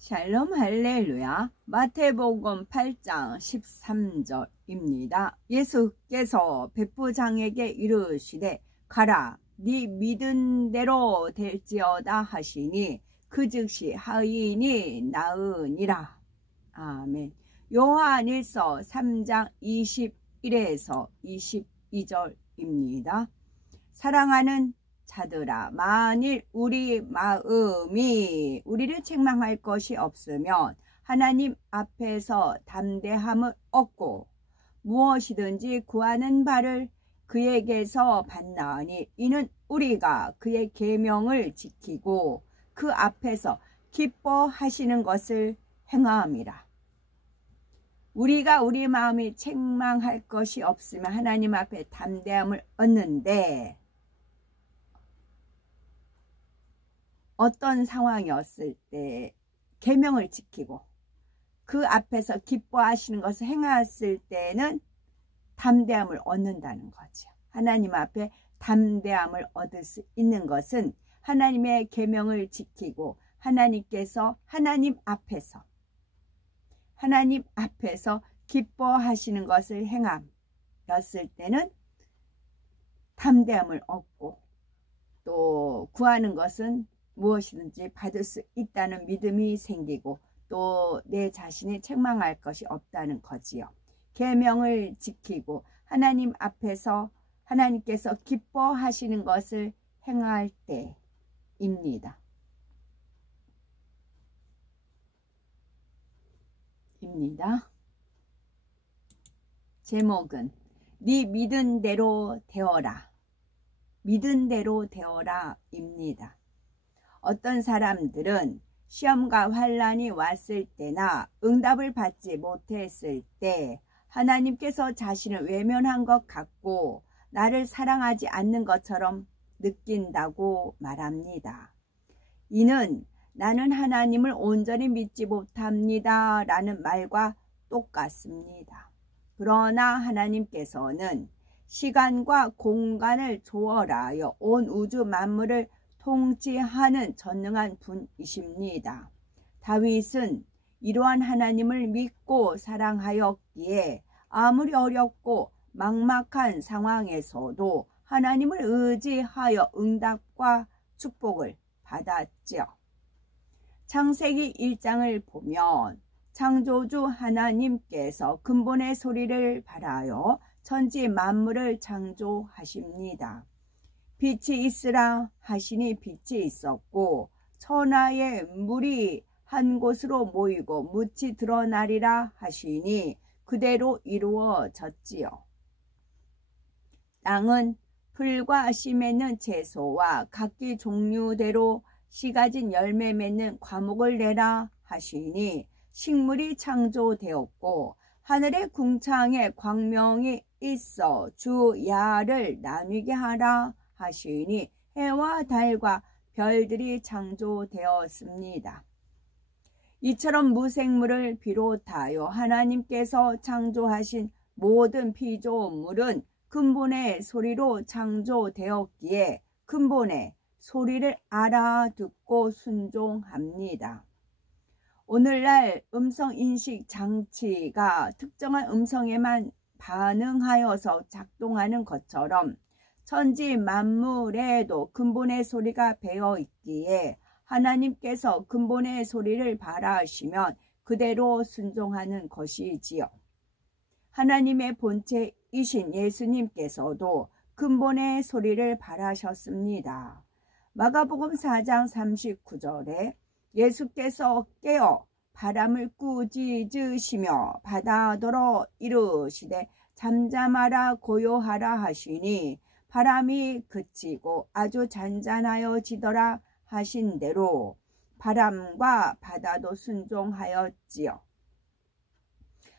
샬롬 할렐루야. 마태복음 8장 13절입니다. 예수께서 백부장에게 이르시되 가라 네 믿은 대로 될지어다 하시니 그 즉시 하인이 나으니라. 아멘. 요한일서 3장 21에서 22절입니다. 사랑하는 자들아, 만일 우리 마음이 우리를 책망할 것이 없으면 하나님 앞에서 담대함을 얻고 무엇이든지 구하는 바를 그에게서 받나니 이는 우리가 그의 계명을 지키고 그 앞에서 기뻐하시는 것을 행함이라. 우리가 우리 마음이 책망할 것이 없으면 하나님 앞에 담대함을 얻는데 어떤 상황이었을 때 계명을 지키고 그 앞에서 기뻐하시는 것을 행했을 때는 담대함을 얻는다는 거죠. 하나님 앞에 담대함을 얻을 수 있는 것은 하나님의 계명을 지키고 하나님께서 하나님 앞에서 기뻐하시는 것을 행함이었을 때는 담대함을 얻고 또 구하는 것은 무엇이든지 받을 수 있다는 믿음이 생기고 또 내 자신이 책망할 것이 없다는 거지요. 계명을 지키고 하나님 앞에서 하나님께서 기뻐하시는 것을 행할 때입니다. 제목은 네 믿은 대로 되어라. 믿은 대로 되어라 입니다. 어떤 사람들은 시험과 환난이 왔을 때나 응답을 받지 못했을 때 하나님께서 자신을 외면한 것 같고 나를 사랑하지 않는 것처럼 느낀다고 말합니다. 이는 나는 하나님을 온전히 믿지 못합니다 라는 말과 똑같습니다. 그러나 하나님께서는 시간과 공간을 초월하여 온 우주 만물을 통치하는 전능한 분이십니다. 다윗은 이러한 하나님을 믿고 사랑하였기에 아무리 어렵고 막막한 상황에서도 하나님을 의지하여 응답과 축복을 받았지요. 창세기 1장을 보면 창조주 하나님께서 근본의 소리를 발하여 천지 만물을 창조하십니다. 빛이 있으라 하시니 빛이 있었고 천하의 물이 한 곳으로 모이고 묻이 드러나리라 하시니 그대로 이루어졌지요. 땅은 풀과 씨 맺는 채소와 각기 종류대로 씨 가진 열매 맺는 과목을 내라 하시니 식물이 창조되었고 하늘의 궁창에 광명이 있어 주야를 나뉘게 하라 하시니 해와 달과 별들이 창조되었습니다. 이처럼 무생물을 비롯하여 하나님께서 창조하신 모든 피조물은 근본의 소리로 창조되었기에 근본의 소리를 알아듣고 순종합니다. 오늘날 음성인식 장치가 특정한 음성에만 반응하여서 작동하는 것처럼 천지 만물에도 근본의 소리가 배어 있기에 하나님께서 근본의 소리를 발하시면 그대로 순종하는 것이지요. 하나님의 본체이신 예수님께서도 근본의 소리를 발하셨습니다. 마가복음 4장 39절에 예수께서 깨어 바람을 꾸짖으시며 바다더러 이르시되 잠잠하라 고요하라 하시니 바람이 그치고 아주 잔잔하여지더라 하신 대로 바람과 바다도 순종하였지요.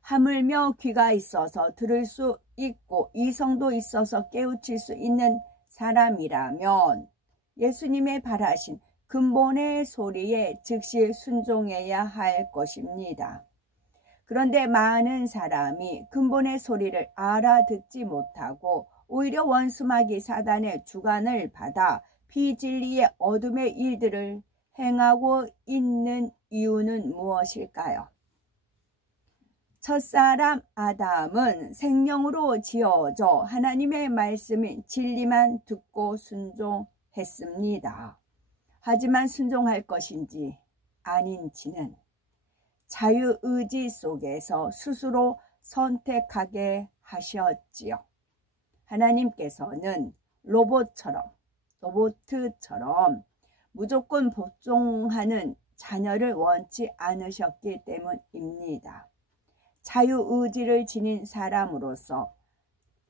하물며 귀가 있어서 들을 수 있고 이성도 있어서 깨우칠 수 있는 사람이라면 예수님의 발하신 근본의 소리에 즉시 순종해야 할 것입니다. 그런데 많은 사람이 근본의 소리를 알아듣지 못하고 오히려 원수마귀 사단의 주관을 받아 비진리의 어둠의 일들을 행하고 있는 이유는 무엇일까요? 첫사람 아담은 생명으로 지어져 하나님의 말씀인 진리만 듣고 순종했습니다. 하지만 순종할 것인지 아닌지는 자유의지 속에서 스스로 선택하게 하셨지요. 하나님께서는 로봇처럼 무조건 복종하는 자녀를 원치 않으셨기 때문입니다. 자유의지를 지닌 사람으로서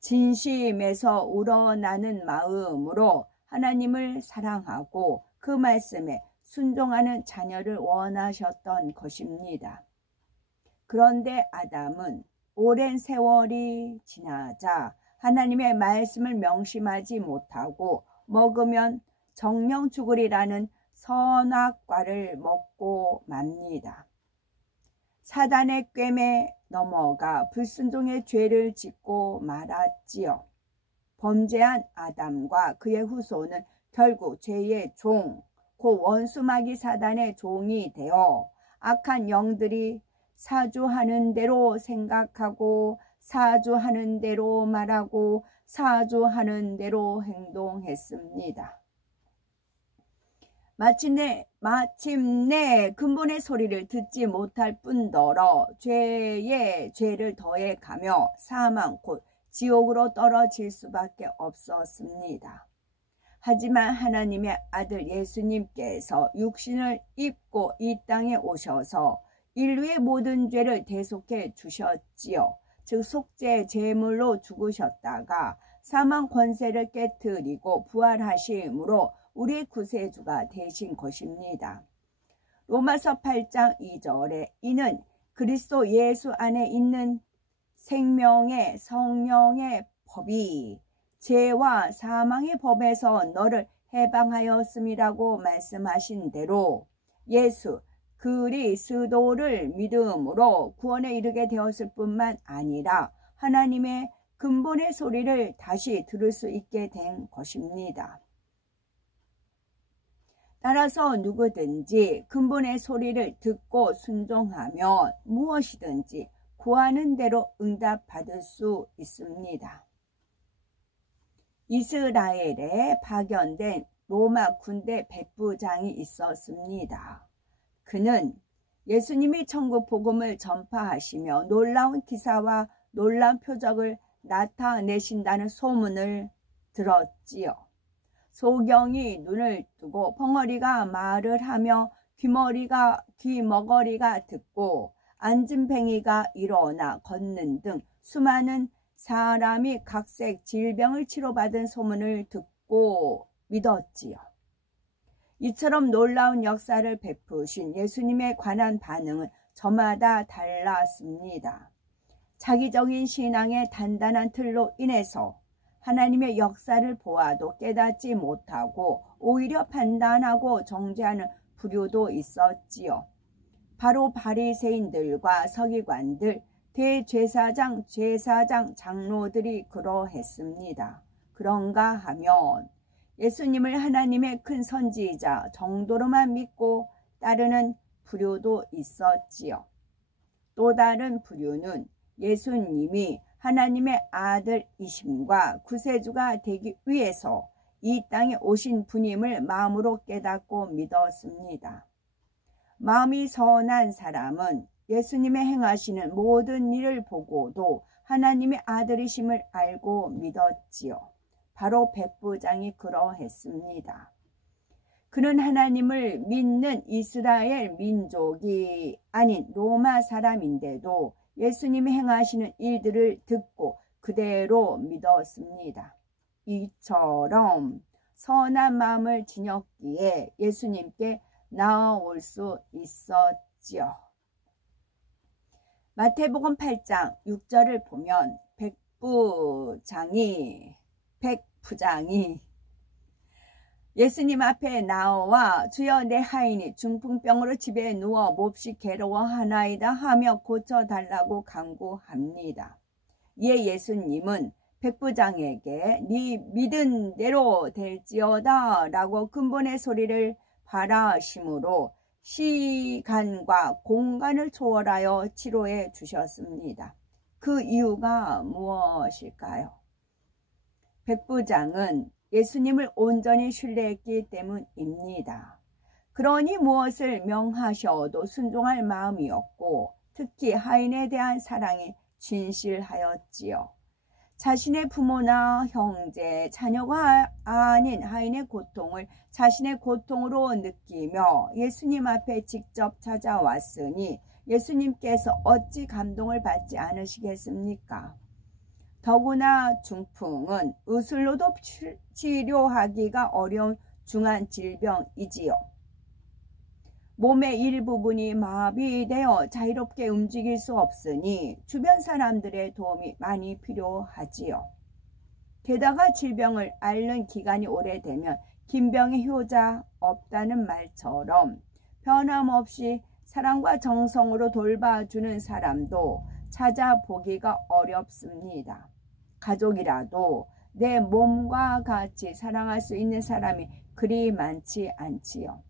진심에서 우러나는 마음으로 하나님을 사랑하고 그 말씀에 순종하는 자녀를 원하셨던 것입니다. 그런데 아담은 오랜 세월이 지나자 하나님의 말씀을 명심하지 못하고 먹으면 정령 죽으리라는 선악과를 먹고 맙니다. 사단의 꿰매 넘어가 불순종의 죄를 짓고 말았지요. 범죄한 아담과 그의 후손은 결국 죄의 종, 곧 원수마귀 사단의 종이 되어 악한 영들이 사주하는 대로 생각하고 사주하는 대로 말하고 사주하는 대로 행동했습니다. 마침내 근본의 소리를 듣지 못할 뿐더러 죄에 죄를 더해가며 사망 곧 지옥으로 떨어질 수밖에 없었습니다. 하지만 하나님의 아들 예수님께서 육신을 입고 이 땅에 오셔서 인류의 모든 죄를 대속해 주셨지요. 즉 속죄 제물로 죽으셨다가 사망 권세를 깨뜨리고 부활하심으로 우리의 구세주가 되신 것입니다. 로마서 8장 2절에 이는 그리스도 예수 안에 있는 생명의 성령의 법이 죄와 사망의 법에서 너를 해방하였음이라고 말씀하신 대로 예수 그리스도를 믿음으로 구원에 이르게 되었을 뿐만 아니라 하나님의 근본의 소리를 다시 들을 수 있게 된 것입니다. 따라서 누구든지 근본의 소리를 듣고 순종하면 무엇이든지 구하는 대로 응답받을 수 있습니다. 이스라엘에 파견된 로마 군대 백부장이 있었습니다. 그는 예수님이 천국 복음을 전파하시며 놀라운 기사와 놀라운 표적을 나타내신다는 소문을 들었지요. 소경이 눈을 뜨고 벙어리가 말을 하며 귀머거리가 듣고 안진뱅이가 일어나 걷는 등 수많은 사람이 각색 질병을 치료받은 소문을 듣고 믿었지요. 이처럼 놀라운 역사를 베푸신 예수님에 관한 반응은 저마다 달랐습니다. 자기적인 신앙의 단단한 틀로 인해서 하나님의 역사를 보아도 깨닫지 못하고 오히려 판단하고 정죄하는 부류도 있었지요. 바로 바리새인들과 서기관들, 대제사장, 장로들이 그러했습니다. 그런가 하면 예수님을 하나님의 큰 선지자 정도로만 믿고 따르는 부류도 있었지요. 또 다른 부류는 예수님이 하나님의 아들이심과 구세주가 되기 위해서 이 땅에 오신 분임을 마음으로 깨닫고 믿었습니다. 마음이 선한 사람은 예수님의 행하시는 모든 일을 보고도 하나님의 아들이심을 알고 믿었지요. 바로 백부장이 그러했습니다. 그는 하나님을 믿는 이스라엘 민족이 아닌 로마 사람인데도 예수님이 행하시는 일들을 듣고 그대로 믿었습니다. 이처럼 선한 마음을 지녔기에 예수님께 나아올 수 있었지요. 마태복음 8장 6절을 보면 백부장이 예수님 앞에 나와 주여 내 하인이 중풍병으로 집에 누워 몹시 괴로워하나이다 하며 고쳐달라고 간구합니다. 이에 예수님은 백부장에게 네 믿은 대로 될지어다 라고 근본의 소리를 바라심으로 시간과 공간을 초월하여 치료해 주셨습니다. 그 이유가 무엇일까요? 백부장은 예수님을 온전히 신뢰했기 때문입니다. 그러니 무엇을 명하셔도 순종할 마음이었고 특히 하인에 대한 사랑이 진실하였지요. 자신의 부모나 형제, 자녀가 아닌 하인의 고통을 자신의 고통으로 느끼며 예수님 앞에 직접 찾아왔으니 예수님께서 어찌 감동을 받지 않으시겠습니까? 더구나 중풍은 의술로도 치료하기가 어려운 중한 질병이지요. 몸의 일부분이 마비되어 자유롭게 움직일 수 없으니 주변 사람들의 도움이 많이 필요하지요. 게다가 질병을 앓는 기간이 오래되면 긴병의 효자 없다는 말처럼 변함없이 사랑과 정성으로 돌봐주는 사람도 찾아보기가 어렵습니다. 가족이라도 내 몸과 같이 사랑할 수 있는 사람이 그리 많지 않지요.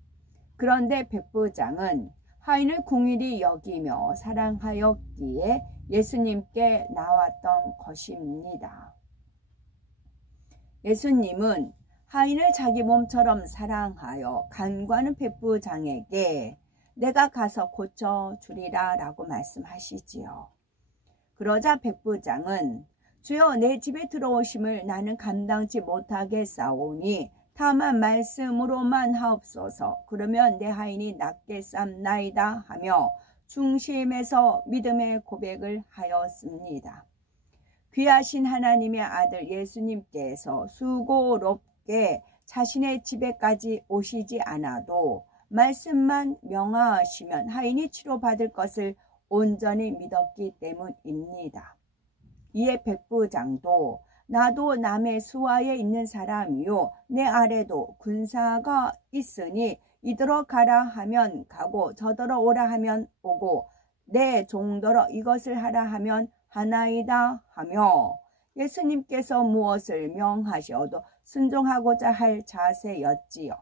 그런데 백부장은 하인을 궁일이 여기며 사랑하였기에 예수님께 나왔던 것입니다. 예수님은 하인을 자기 몸처럼 사랑하여 간구하는 백부장에게 내가 가서 고쳐주리라 라고 말씀하시지요. 그러자 백부장은 주여 내 집에 들어오심을 나는 감당치 못하겠사오니 다만 말씀으로만 하옵소서. 그러면 내 하인이 낫겠삼나이다 하며 중심에서 믿음의 고백을 하였습니다. 귀하신 하나님의 아들 예수님께서 수고롭게 자신의 집에까지 오시지 않아도 말씀만 명하시면 하인이 치료받을 것을 온전히 믿었기 때문입니다. 이에 백부장도 나도 남의 수하에 있는 사람이요 내 아래도 군사가 있으니 이더러 가라 하면 가고 저더러 오라 하면 오고 내 종더러 이것을 하라 하면 하나이다 하며 예수님께서 무엇을 명하셔도 순종하고자 할 자세였지요.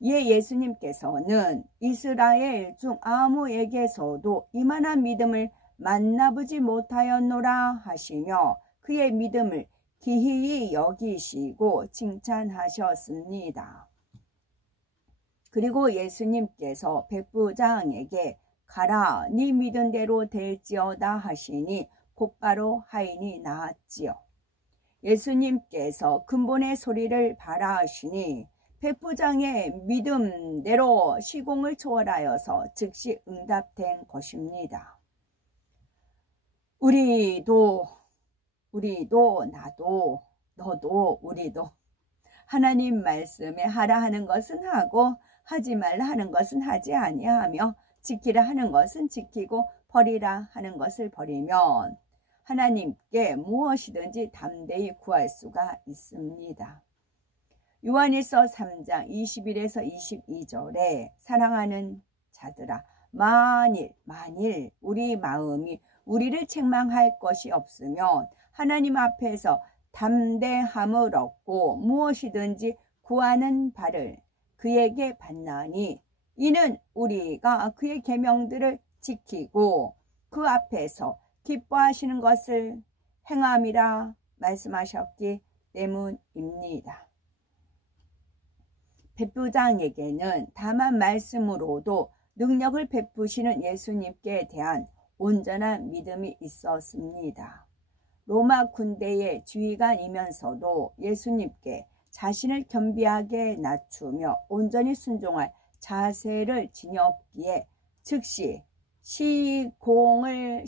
이에 예수님께서는 이스라엘 중 아무에게서도 이만한 믿음을 만나보지 못하였노라 하시며 그의 믿음을 기이히 여기시고 칭찬하셨습니다. 그리고 예수님께서 백부장에게 가라 네 믿은 대로 될지어다 하시니 곧바로 하인이 나았지요. 예수님께서 근본의 소리를 발하시니 백부장의 믿음대로 시공을 초월하여서 즉시 응답된 것입니다. 우리도 나도 너도 우리도 하나님 말씀에 하라 하는 것은 하고 하지 말라 하는 것은 하지 아니하며 지키라 하는 것은 지키고 버리라 하는 것을 버리면 하나님께 무엇이든지 담대히 구할 수가 있습니다. 요한일서 3장 21에서 22절에 사랑하는 자들아 만일 우리 마음이 우리를 책망할 것이 없으면 하나님 앞에서 담대함을 얻고 무엇이든지 구하는 바를 그에게 받나니 이는 우리가 그의 계명들을 지키고 그 앞에서 기뻐하시는 것을 행함이라 말씀하셨기 때문입니다. 백부장에게는 다만 말씀으로도 능력을 베푸시는 예수님께 대한 온전한 믿음이 있었습니다. 로마 군대의 지휘관이면서도 예수님께 자신을 겸비하게 낮추며 온전히 순종할 자세를 지녔기에 즉시 시공간을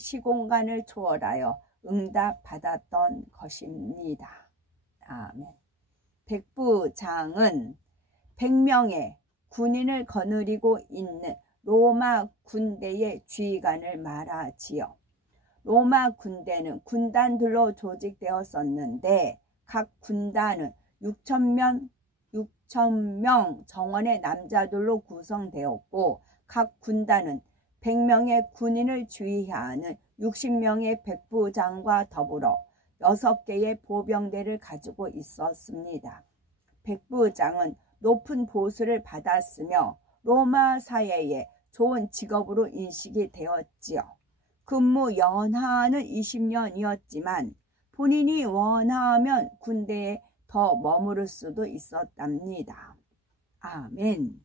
초월하여 응답받았던 것입니다. 아멘. 백부장은 100명의 군인을 거느리고 있는 로마 군대의 지휘관을 말하지요. 로마 군대는 군단들로 조직되었었는데 각 군단은 6,000명 정원의 남자들로 구성되었고 각 군단은 100명의 군인을 지휘하는 60명의 백부장과 더불어 6개의 보병대를 가지고 있었습니다. 백부장은 높은 보수를 받았으며 로마 사회에 좋은 직업으로 인식이 되었지요. 근무 연하는 20년이었지만 본인이 원하면 군대에 더 머무를 수도 있었답니다. 아멘.